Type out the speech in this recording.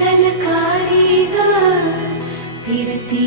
बाजिन्दलकारे गा कीर्ति